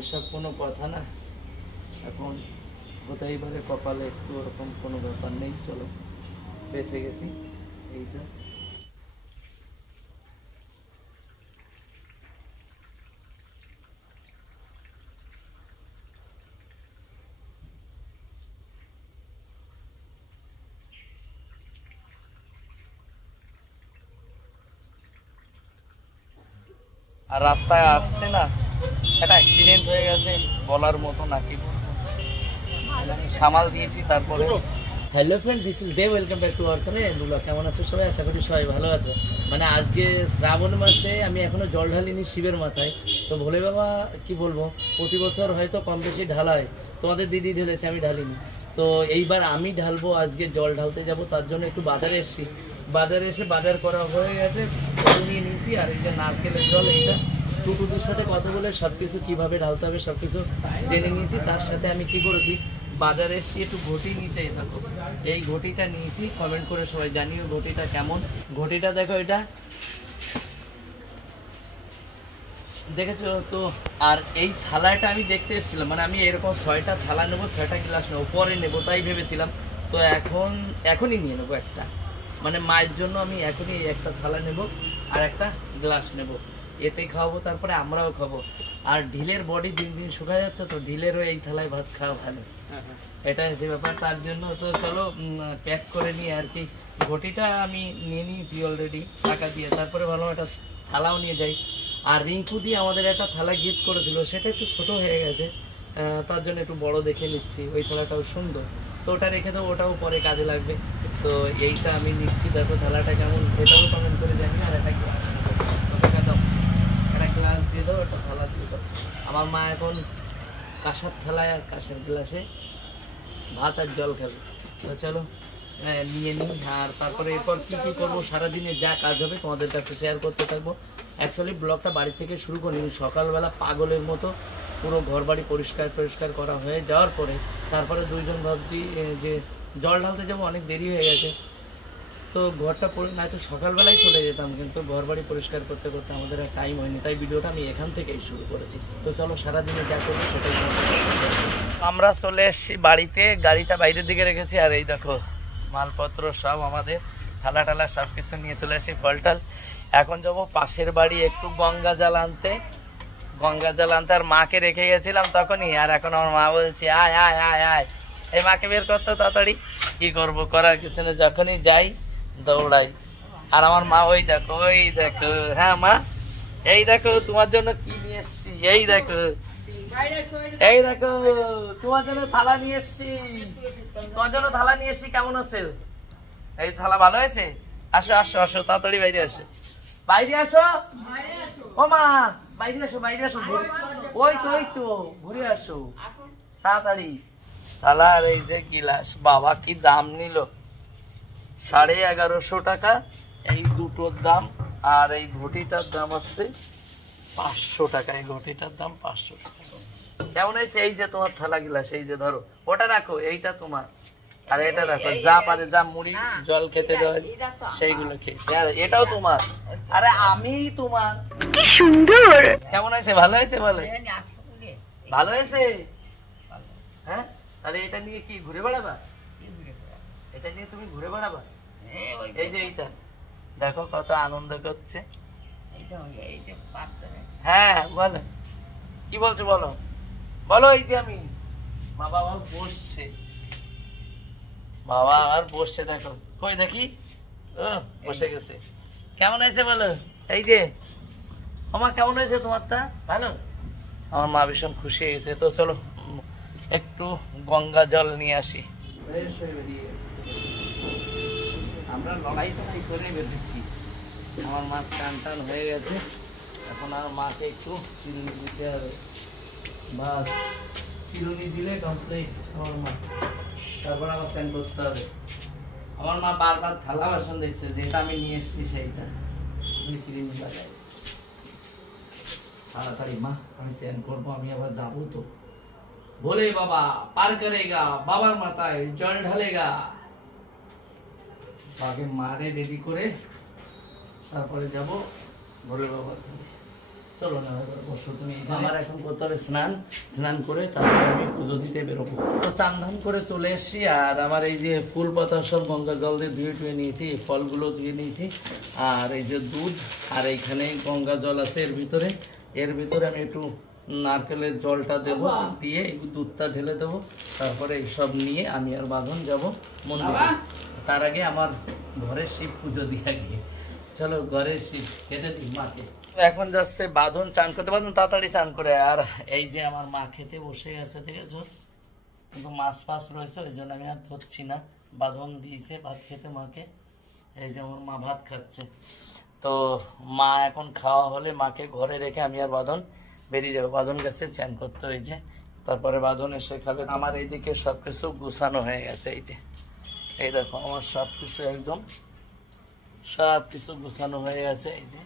ওইসব কোনো কথা না, এখন হতেই পারে কপালে একটু ওরকম কোনো ব্যাপার নেই, চলো বেঁচে গেছি এই যা। আর রাস্তায় আসতে না একটা অ্যাক্সিডেন্ট হয়ে গেছে, বলার মতো নাকি, সামাল দিয়েছি তারপরে। Hello friend, this is Dev, welcome back to our channel. কেমন আছো সবাই? আশা করি সবাই ভালো আছো। মানে আজকে শ্রাবণ মাসে আমি এখনো জল ঢালিনি শিবের মাথায়। তো ভোলে বাবা কি বলবো, প্রতি বছর হয়তো কম বেশি ঢালায়, তোমাদের দিদি ঢেলেছে, আমি ঢালিনি। তো এইবার আমি ঢালবো, আজকে জল ঢালতে যাব, তার জন্য একটু বাজারে এসেছি। বাজারে এসে বাজার করা হয়ে গেছে, নিয়ে নিয়েছি। আর এই যে নারকেলের জল, এইটা টুটুদের সাথে কথা বলে সবকিছু কিভাবে ঢালতে হবে সবকিছু জেনে নিয়েছি। তার সাথে আমি কি করেছি, বাজারে এসে একটু ঘটি নিতে থাকো। এই ঘটিটা নিয়েছি, কমেন্ট করে সবাই জানিও ঘটিটা কেমন। ঘটিটা দেখো, এটা দেখেছো তো। আর এই থালাটা আমি দেখতে এসেছিলাম, মানে আমি এরকম 6টা থালা নেবো, 6টা গ্লাস নেবো, পরে নেবো তাই ভেবেছিলাম। তো এখনই নিয়ে নেবো একটা, মানে মায়ের জন্য আমি এখনই একটা থালা নেব আর একটা গ্লাস নেব, এতে খাওয়াবো, তারপরে আমরাও খাবো। আর ঢিলের বডি দিন দিন শুকা যাচ্ছে, তো ঢিলেরও এই থালায় ভাত খাওয়া ভালো, এটা হচ্ছে ব্যাপার। তার জন্য তো চলো প্যাক করে নিয়ে আর কি। ঘটিটা আমি নিয়ে নিয়েছি অলরেডি টাকা দিয়ে, তারপরে ভালো একটা থালাও নিয়ে যাই। আর রিঙ্কু দিয়ে আমাদের একটা থালা গিফট করেছিল, সেটা একটু ছোট হয়ে গেছে, তার জন্য একটু বড় দেখে নিচ্ছি। ওই থালাটাও সুন্দর, তো ওটা রেখে দেবো, ওটাও পরে কাজে লাগবে। তো এইটা আমি নিচ্ছি, দেখো থালাটা কেমন, সেটাও কমেন্ট করে জানি। আর একটা গ্লাস দাও, একটা গ্লাস দিয়ে দাও, একটা থালা দিয়ে দাও। আমার মা এখন কাঁসার থালায় আর কাঁসার গ্লাসে ভাত আর জল খাবে। তো চলো নিয়ে নিই। আর তারপরে এরপর কি কি করবো, সারাদিনে যা কাজ হবে তোমাদের কাছে শেয়ার করতে থাকবো। অ্যাকচুয়ালি ব্লগটা বাড়ি থেকে শুরু করিনি, সকালবেলা পাগলের মতো পুরো ঘর বাড়ি পরিষ্কার করা হয়ে যাওয়ার পরে তারপরে দুইজন ভাবছি যে জল ঢালতে যাবো, অনেক দেরি হয়ে গেছে। তো ঘরটা না তো সকালবেলায় চলে যেতাম, কিন্তু ঘর বাড়ি পরিষ্কার করতে করতে আমাদের আর টাইম হয়নি, তাই ভিডিওটা আমি এখান থেকেই শুরু করেছি। তো চলো সারাদিনে যা করবো সেটাই। আমরা চলে এসেছি বাড়িতে, গাড়িটা বাইরের দিকে রেখেছি। আর এই দেখো মালপত্র সব আমাদের, থালা টালা সব কিছু নিয়ে চলে এসেছি, ফলটাল। এখন যাবো পাশের বাড়ি একটু গঙ্গা জল আনতে, আর মাকে রেখে গেছিলাম তখনই। আর এখন আমার মা বলছে আয় আয় আয় আয়, এই মাকে বের করতে তাড়াতাড়ি। কি করবো, করার কিছু না, যখনই যাই দৌড়াই। আর আমার মা ওই দেখো হ্যাঁ মা, এই দেখো তোমার জন্য কি নিয়ে এসছি, এই দেখো তোমার জন্য থালা নিয়ে এসছি, কেমন আছে এই থালা? ভালো হয়েছে? আসো আসো আসো, তাড়াতাড়ি বাইরে আসো, ও মা বাইরে আসো, ওই তো ঘুরে আসো তাড়াতাড়ি। থালা আর এই যে গিলাস, বাবা কি দাম নিল, 1150 টাকা এই দুটোর দাম। আর এই ঘটিটার দাম হচ্ছে 500 টাকা, এই ঘটিটার দাম 500 টাকা। কেমন হয়েছে? এই যে তোমার থালা গিলাস, এই যে ধরো, ওটা রাখো, এইটা তোমার, আর এটা রাখো, যা পারে যা মুড়ি জল খেতে দেওয়া সেইগুলো খেয়েছি। আর এটাও তোমার, আরে আমি তোমার। কি সুন্দর, কেমন হয়েছে? ভালো হয়েছে? ভালো হয়েছে। হ্যাঁ, তাহলে এটা নিয়ে কি ঘুরে বেড়াবা? এটা নিয়ে তুমি ঘুরে বেড়াবা? এই যে এইটা দেখো কত আনন্দ করছে। হ্যাঁ বলো, কি বলছো বলো বলো। এই যে আমি, বাবা আবার বসছে, দেখো কই দেখি, ও বসে গেছে। কেমন হয়েছে বলো? এই যে আমার কেমন হয়েছে তোমারটা? ভালো। আমার মা ভীষণ খুশি হয়ে গেছে। তো চলো একটু গঙ্গা জল নিয়ে আসি। আমরা লড়াই করে বেঁধেছি, আমার মা টান হয়ে গেছে, এখন আর মাকে একটু চিরুনি দিতে হবে, বাস চিরুনি দিলে কমপ্লিট আমার মা, তারপর আবার স্নান করতে হবে। আমার মা বারবার থালা বাসন দেখছে, যেটা আমি নিয়ে এসেছি সেইটা ক্রিম লাগাই। তাড়াতাড়ি মা, আমি স্নান করবো, আমি আবার যাবো তো। বলে বাবা পার করেগা, বাবার মাথায় জল ঢালেগা। আগে মারে রেডি করে তারপরে যাব ভোলে বাবার ধারে। চলো না এবার বসো তুমি। আমার এখন করতে হবে স্নান, স্নান করে তারপরে আমি পুজো দিতে বেরোবো। তো চান ধান করে চলে এসেছি, আর আমার এই যে ফুল পাতা সব গঙ্গা জল দিয়ে ধুয়ে টুয়ে নিয়েছি, ফলগুলো ধুয়ে নিয়েছি, আর এই যে দুধ, আর এইখানে গঙ্গা জল আছে এর ভিতরে, এর ভিতরে আমি একটু নারকেলের জলটা দেবো, দিয়ে এই দুধটা ঢেলে দেবো, তারপরে এইসব নিয়ে আমি আর বাঁধন যাব মন্দিরে। তার আগে আমার ঘরের শিব পুজো দিয়ে গিয়ে, চলো ঘরের শিব খেতে দিই মাকে। এখন যাচ্ছে বাঁধন চান করতে, বাঁধন তাড়াতাড়ি চান করে। আর এই যে আমার মা খেতে বসে গেছে, দেখেছো, কিন্তু মাছ ফাছ রয়েছে ওই জন্য আমি আর ধরছি না। বাঁধন দিয়েছে ভাত খেতে মাকে, এই যে আমার মা ভাত খাচ্ছে। তো মা এখন খাওয়া হলে মাকে ঘরে রেখে আমি আর বাঁধন বেরিয়ে যাবো। বাঁধন গেছে চান করতে, ওই যে তারপরে বাঁধন এসে খাবে। আমার এইদিকে সব কিছু গুছানো হয়ে গেছে, এই যে এই দেখো আমার সব কিছু একদম সব কিছু গুছানো হয়ে গেছে, এই যে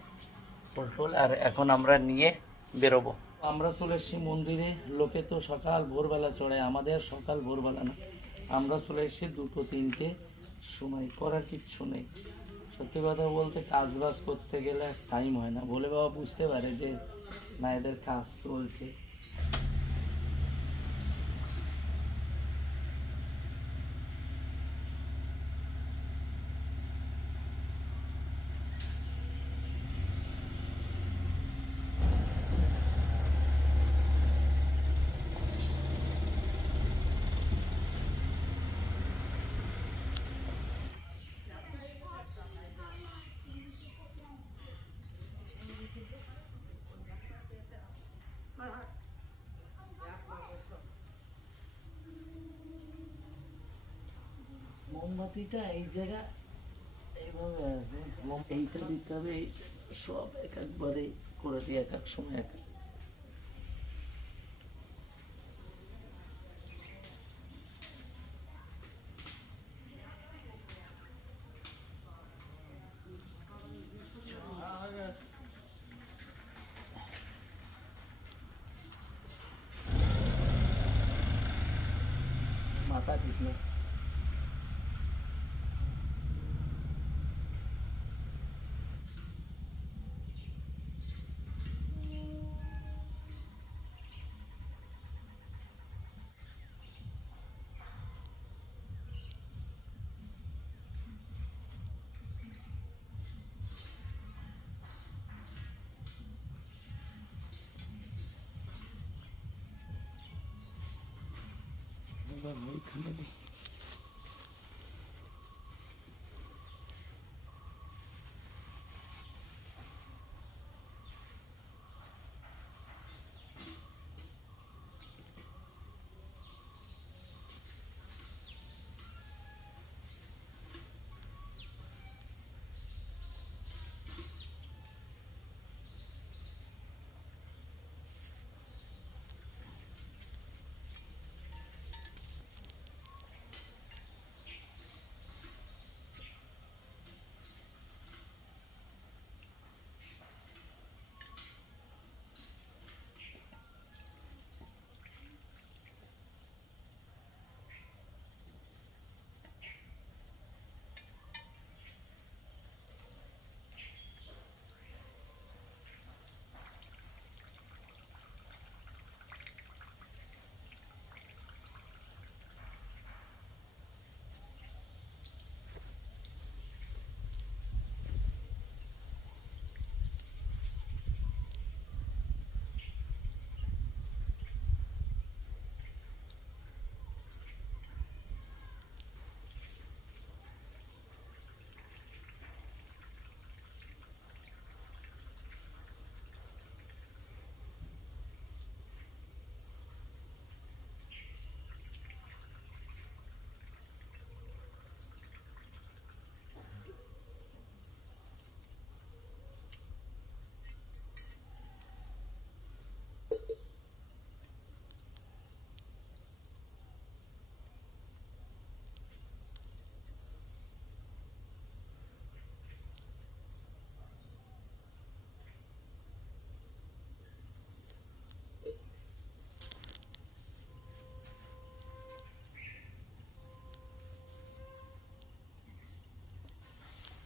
ফুল। আর এখন আমরা নিয়ে বেরোবো। আমরা চলে এসেছি মন্দিরে। লোকে তো সকাল ভোরবেলা চড়ে, আমাদের সকাল ভোরবেলা না, আমরা চলে এসেছি 2-3টে সময়, করার কিচ্ছু নেই। সত্যি কথা বলতে কাজ বাজ করতে গেলে টাইম হয় না, বলে বাবা বুঝতে পারে যে না এদের কাজ চলছে। মোমবাতিটা এই জায়গা এইভাবে আছে, এইটা দিতে হবে, এই সব এক একবারে করে দিই এক এক সময় এক। মাথা ঠিক নেই।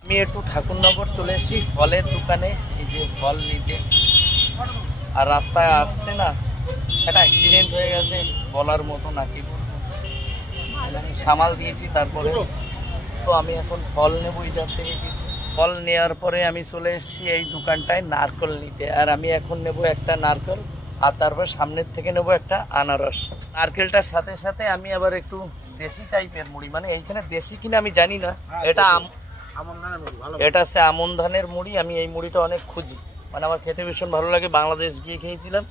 আমি একটু ঠাকুরনগর চলে এসেছি ফলের দোকানে, এই যে ফল নিতে। আর রাস্তায় আসতে না একটা অ্যাক্সিডেন্ট হয়ে গেছে, বলার মতো নাকি সামাল দিয়েছি। তারপরে তো আমি এখন ফল নেবো এটার থেকে কিছু। ফল নেওয়ার পরে আমি চলে এসেছি এই দোকানটায় নারকেল নিতে। আর আমি এখন নেব একটা নারকেল, আর তারপর সামনের থেকে নেব একটা আনারস। নারকেলটার সাথে সাথে আমি আবার একটু দেশি টাইপের মুড়ি, মানে এইখানে দেশি কিনা আমি জানি না, এটা হচ্ছে আমন ধানের মুড়ি। আমি এই মুড়িটা অনেক খুঁজি, মানে আমার খেতে ভীষণ ভালো লাগে। বাংলাদেশ গিয়ে খেয়েছিলাম,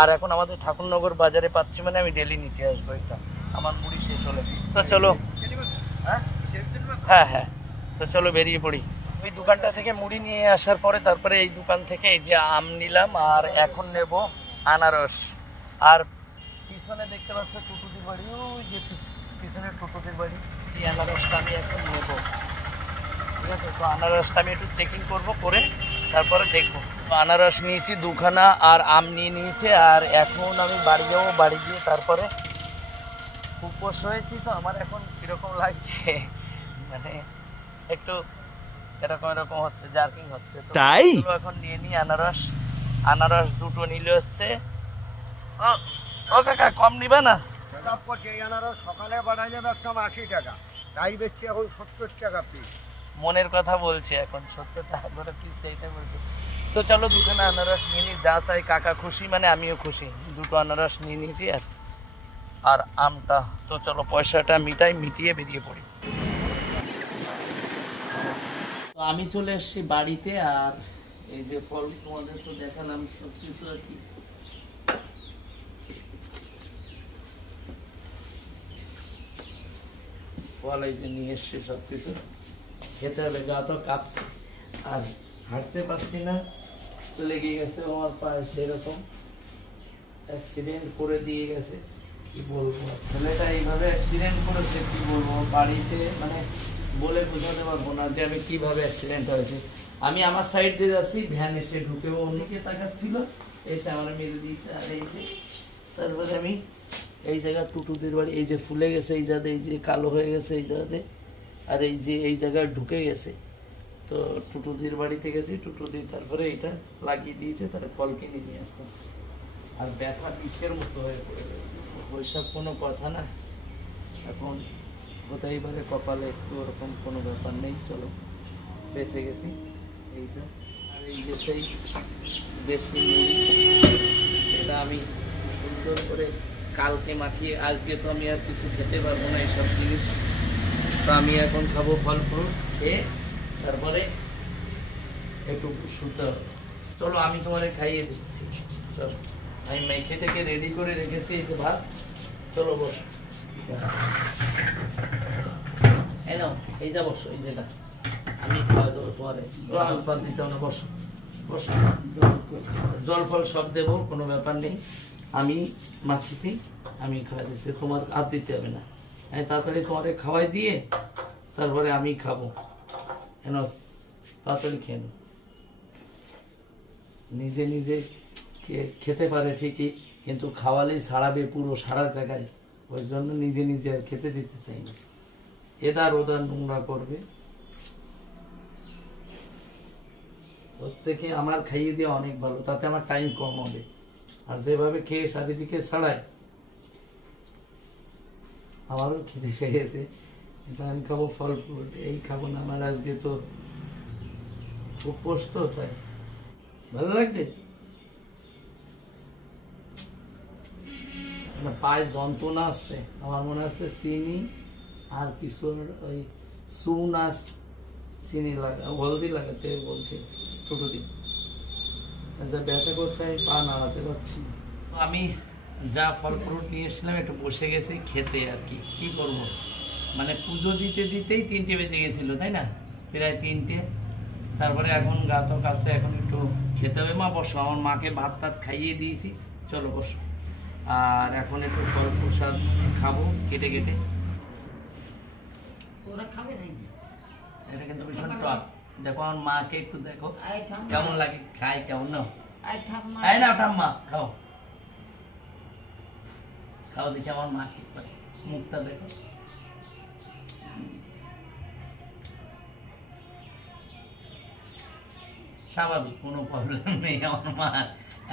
আর এখন আমাদের ঠাকুরনগর বাজারে পাচ্ছি, মানে আমি ডেলি নিতে আসবো এটা। আমার মুড়ি শেষ হলে তো চলো, হ্যাঁ হ্যাঁ, তো চলো বেরিয়ে পড়ি। ওই দোকানটা থেকে মুড়ি নিয়ে আসার পরে তারপরে এই দোকান থেকে এই যে আম নিলাম, আর এখন নেব আনারস। আর পিছনে দেখতে পাচ্ছ টুটুদির বাড়ি, ওই যে পিছনে টুটুদির বাড়ি, এই আনারসটা আমি এখন নেব। ঠিক আছে, তো আনারসটা আমি একটু চেকিং করবো, করে তারপরে দেখবো। আনারস নিয়েছি দুখানা, আর আম নিয়ে নিয়েছে। আর এখন আমি বাড়ি যাবো, বাড়ি গিয়ে তারপরে উপোস হয়েছি, তো আমার এখন কিরকম লাগছে, মানে একটু এরকম এরকম হচ্ছে, জার্কিং হচ্ছে। তাই এখন নিয়ে নিই আনারস। আনারস দুটো নিলে হচ্ছে, ও কাকা কম নিবে না? সকালে বাড়া যাবে একদম 80 টাকা, তাই বেচছি এখন 70 টাকা পিস। মনের কথা বলছে, এখন 70 টাকা করে পিস, এইটা বলছে। তো চলো দুখানা আনারস নিয়ে নিই, যা চাই কাকা খুশি, মানে আমিও খুশি। দুটো আনারস নিয়ে নিয়েছি আর আমটা। তো চলো পয়সাটা মিটিয়ে বেরিয়ে পড়ি। তো আমি চলে এসেছি বাড়িতে, আর এই যে ফল তোমাদের তো দেখালাম সব কিছু আর কি। ফল এই যে নিয়ে এসছি, সব কিছু খেতে হবে, গা তো কাঁপছে আর হাঁটতে পারছি না, তো লেগে গেছে আমার পায়ে সেরকম, অ্যাক্সিডেন্ট করে দিয়ে গেছে। কি বলবো, ছেলেটা এইভাবে অ্যাক্সিডেন্ট করেছে, কি বলবো বাড়িতে, মানে বলে বোঝাতে পারবো না যে আমি কিভাবে অ্যাক্সিডেন্ট হয়েছে। আমি আমার সাইড দিয়ে যাচ্ছি, ভ্যান এসে ঢুকেও অন্যকে তাকাচ্ছিল, এসে আমার মেরে দিয়েছে। আর এই যে তারপরে আমি এই জায়গা টুটুদের বাড়ি, এই যে ফুলে গেছে এই জায়গাতে, এই যে কালো হয়ে গেছে এই জায়গাতে, আর এই যে এই জায়গায় ঢুকে গেছে। তো টুটুদির বাড়িতে গেছি, টুটুদি তারপরে এইটা লাগিয়ে দিয়েছে, তার ফল কিনে নিয়ে আসলাম। আর ব্যথা বিষের মতো হয়ে পড়ে গেছে, ওইসব কোনো কথা না। এখন কোথায় পারে কপালে একটু ওরকম কোনো ব্যাপার নেই, চলো বেঁচে গেছি। এইটা আর এই যে সেই দেশি মুড়ি, এটা আমি সুন্দর করে কালকে মাখিয়ে, আজকে তো আমি আর কিছু খেতে পারবো না এইসব জিনিস, তো আমি এখন খাবো ফল ফ্রুট খেয়ে, তারপরে একটু শুতে হবে। চলো আমি তোমারে খাইয়ে দিচ্ছি, চলো আমি মেখে থেকে রেডি করে রেখেছি এই যে ভাত, চলো বসো। এই নাও, এই যা বসো, এই জায়গা আমি খাওয়া দেবো তোমারে, আলপাত দিতে হবে, বসো বসো। জল ফল সব দেবো, কোনো ব্যাপার নেই, আমি মাখিছি, আমি খাওয়াই দিচ্ছি, তোমার আর দিতে হবে না। আমি তাড়াতাড়ি তোমারে খাওয়াই দিয়ে তারপরে আমি খাবো, কেন তাড়াতাড়ি খেয়ে নো। নিজে নিজে খেতে পারে ঠিকই, কিন্তু খাওয়ালেই ছাড়াবে পুরো সারা জায়গায়, ওই জন্য নিজে নিজে আর খেতে দিতে চাই না, এদার ওদার নোংরা করবে। ওর থেকে আমার খাইয়ে দেওয়া অনেক ভালো, তাতে আমার টাইম কম হবে। আর যেভাবে খেয়ে চারিদিকে ছাড়ায়, আমারও খেতে পেয়েছে, এটা আমি খাবো ফল ফ্রুট, এই খাবো না। আমার আজকে তো উপোস, তো তাই ভালো লাগছে। পায়ে যন্ত্রণা আসছে, আমার মনে হচ্ছে চিনি আর কিছু ওই চুন আর চিনি লাগা, হলদি লাগাতে বলছে ছোটো দিন, যা ব্যথা করছে আমি পা নাড়াতে পারছি না। তো আমি যা ফল ফ্রুট নিয়ে এসেছিলাম একটু বসে গেছি খেতে, আর কি কি করব, মানে পুজো দিতে দিতেই 3টে বেজে গেছিল, তাই না, প্রায় 3টে। তারপরে এখন গা তো কাছে, এখন একটু খেতে হবে। মা বসো, আমার মাকে ভাত টাত খাইয়ে দিয়েছি, চলো বসো। আর এখন একটু ফল প্রসাদ খাবো কেটে কেটে। ওরা খাবে নাই, এটা কিন্তু ভীষণ টক, দেখো আমার মাকে একটু দেখো কেমন লাগে, খাই কেমন না, আয় না ঠাম্মা খাও, খাও দেখি আমার মা কি করে, মুখটা দেখো। স্বাভাবিক, কোনো প্রবলেম নেই আমার মা,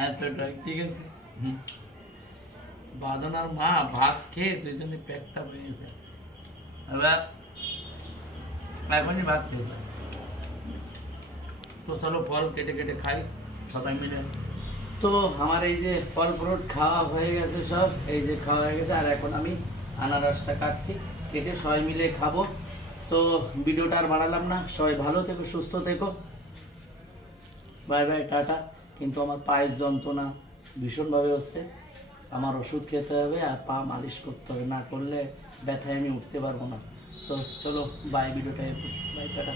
এতটাই ঠিক আছে। বাঁধন আর মা ভাত খেয়ে দুজনে পেটটা ভরে গেছে, এবার এখনই ভাত খেয়েছে। তো চলো ফল কেটে কেটে খাই সবাই মিলে। তো আমার এই যে ফল ফ্রুট খাওয়া হয়ে গেছে, সব এই যে খাওয়া হয়ে গেছে, আর এখন আমি আনারসটা কাটছি, কেটে সবাই মিলে খাবো। তো ভিডিওটা আর বাড়ালাম না, সবাই ভালো থেকো, সুস্থ থেকো, বাই বাই, টাটা। কিন্তু আমার পায়ের যন্ত্রণা ভীষণভাবে হচ্ছে, আমার ওষুধ খেতে হবে আর পা মালিশ করতে হবে, না করলে ব্যথায় আমি উঠতে পারবো না। তো চলো বাই, ভিডিওটা বাই, টাটা।